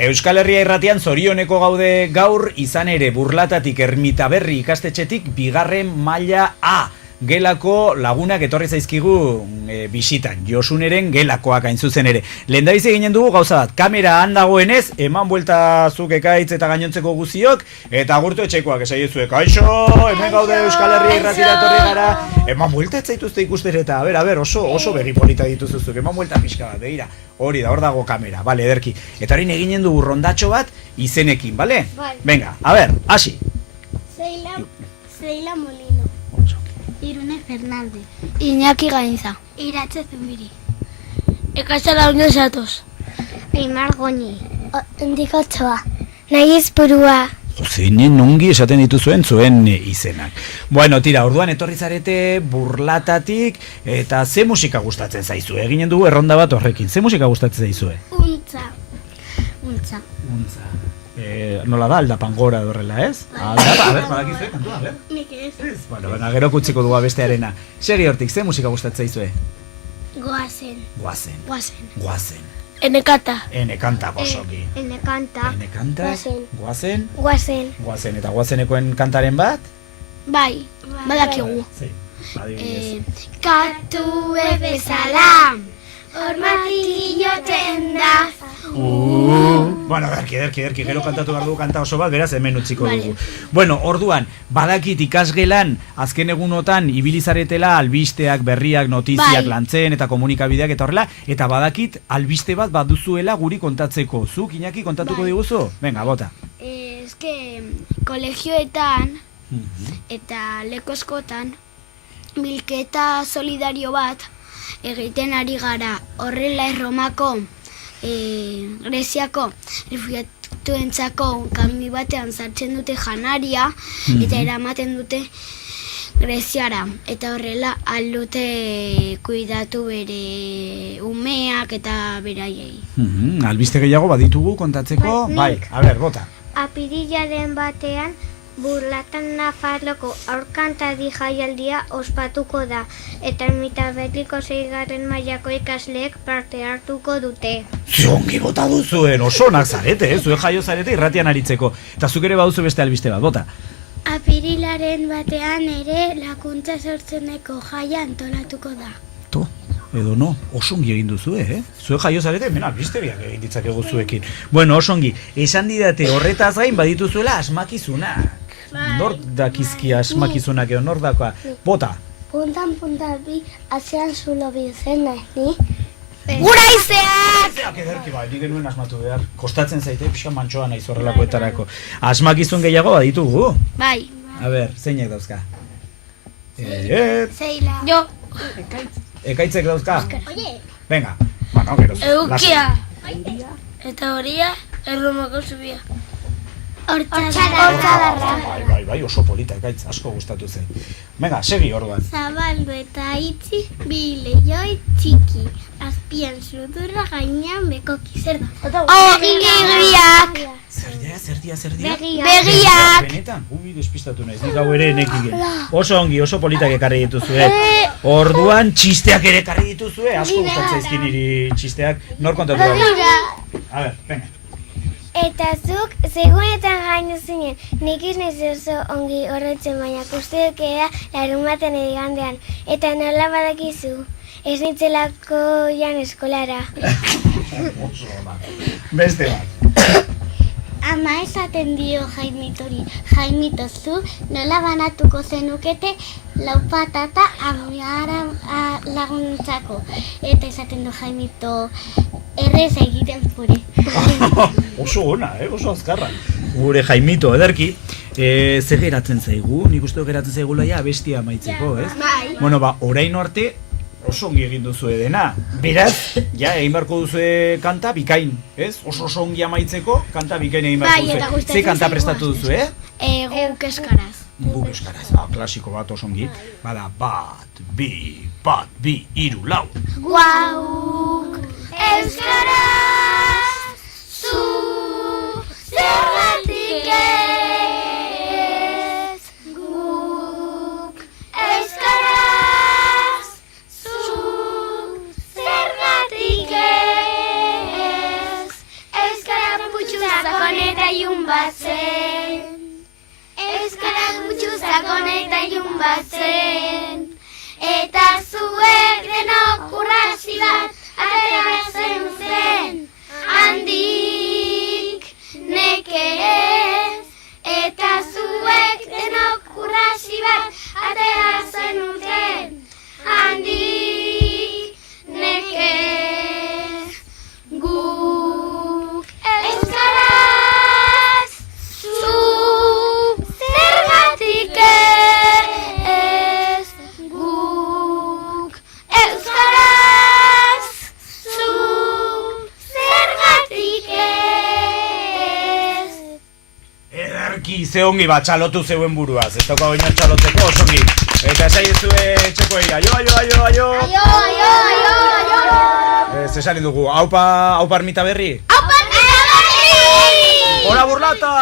Euskal Herria Irratian zorioneko gaude gaur, izan ere Burlatatik Ermitaberri ikastetxetik bigarren maila A gelako lagunak etorri zaizkigu bisitan, Josuneren gelakoak hain zuzen ere. Lehendabizi ginen dugu gauza bat, kamera han dagoenez, eman buelta zuk Ekaitz eta gainontzeko guziok, eta agurtu etxekoak esaiezuek, kaixo, hemen gaude Euskal Herria Irratira etorri gara, eman buelta etzaituzte ikusten eta, a ber, oso berri polita dituzuzuk, eman buelta pixka bat, begira, hori da, hor dago kamera, bale, ederki. Eta hori eginen dugu rondatxo bat izenekin, bale? Venga, a ber, hasi. Zeila Molino. Irune Fernández. Iñaki Gainza. Iratxe Zubiri. Ekaitza Launio Satos. Eimar Goñi. Indikotxoa. Nahiz burua. Zeinen ongi esaten dituzuen zuen izenak. Bueno, tira, orduan etorri zarete Burlatatik, eta ze musika gustatzen zaizue? Eginen dugu erronda bat horrekin. Ze musika gustatzen zaizue? Untza. Nola da, aldapan gora dorrela, ez? Aldapa, a ber, badakizue, kantua, a ber? Nik ez. Bueno, gero kutsiko dugu bestearena. Seri hortik, ze musika gustatzen zaizue? Goazen. Guazen. Enekata. Gozoki. Enekanta. Guazen. Eta guazenekoen kantaren bat? Bai, badakigu. Adibidez. Katue bezala, hormatik joten da. Bueno, ederki, gero kantatu behar dugu kanta oso bat, beraz hemen utziko dugu. Bueno, orduan, badakit ikasgelan, azken egunotan, ibilizaretela albisteak, berriak, notiziak, lantzen eta komunikabideak eta horrela, eta badakit albiste bat baduzuela guri kontatzeko. Zuk, Iñaki, kontatuko diguzu? Venga, bota. Kolegioetan eta lekoskotan bilketa solidario bat egiten ari gara. Horrela Erromako Greziako refugiatuentzako kami batean sartzen dute janaria eta eramaten dute Greziara, eta horrela aldute kuidatu bere umeak eta beraiei. Albiste gehiago baditugu kontatzeko? Bai, a ber, bota. Apirilaren batean Burlatan Nafarroko aurkantari jaialdia ospatuko da, eta Ermitaberriko 6. mailako ikasleek parte hartuko dute. Ongi bota duzuen, oso onak zarete, zuen jaio zarete irratian aritzeko. Eta zuk ere baduzu beste albiste bat, bota. Apirilaren batean ere lakuntza sortzeneko jaia antolatuko da. Edo no, oso ongi egin duzue, Zue jaio zarete, hemen albistegiak egin ditzakegu zuekin. Bueno, oso ongi, esan didate horretaz gain badituzuela asmakizunak. Nor dakizki asmakizunak edo nor dakoa? Bota. Puntan bi, azean zulo bizen nahi, ni? Gura izeak! Zeak ederki bai, nik genuen asmatu behar. Kostatzen zaite, pixka mantxoa naiz horrelakoetarako. Asmakizun gehiago baditugu? Bai. A ber, zeinek dauzka? Zeila. Jo. Ekaitzek dauzka? Oie. Venga, bueno, gero. Eukia. Eta horia, Erromako zubia. Hortzadarra. Bai, oso polita ekaitz, asko gustatu zen. Venga, segi orduan. Zabaldu eta itxi, bi lehioi txiki. Azpian sudurra, gainean bekoki. Zer da? Begiak. Zerdia? Begiak. Benetan? Despistatu naiz, nik hau ere nekik. Oso ongi, oso politak ekarri dituzue. Orduan, txisteak ere ekarri dituzue. Asko gustatzen zaizkin niri txisteak. Nor kontatu da? A ber, venga. Eta zuk, segunetan gaino zinen, nik ez oso ongi horretzen, baina usteok ea larunbaten igandean. Eta nola badakizu, ez nitzelako jan eskolara. Beste bat. Ama esaten dio Jaimitori, Jaimito, zu nola banatuko zenukete lau patata amara laguntzako. Eta esaten du Jaimito, errez egiten pure. Oso ona, oso azkarra. Gure Jaimito, ederki. Zer geratzen zaigu? Nik uste geratzen zaigula ja bestia amaitzeko, ez? Bai. Bueno, orain arte oso ongi egin duzue dena. Beraz, ja, egin beharko duzue kanta bikain, ez? Oso ongi amaitzeko, kanta bikain egin beharko duzue. Ze kanta prestatu duzue, Guk eskaraz. Guk eskaraz, klasiko bat oso ongi. Bada, bat, bi, hiru, lau. Guauk euskaraz, zu zergatik ez. Guk euskaraz, zu zergatik ez. Euskara putxu ze ongi txalotu zeuen buruaz, ez dauka oinor txalotzeko oso ongi. Eta esaiezue etxekoei, aio! Ez esan dugu, haupa Ermita Berri? Haupa Ermita Berri! Hora Burlata!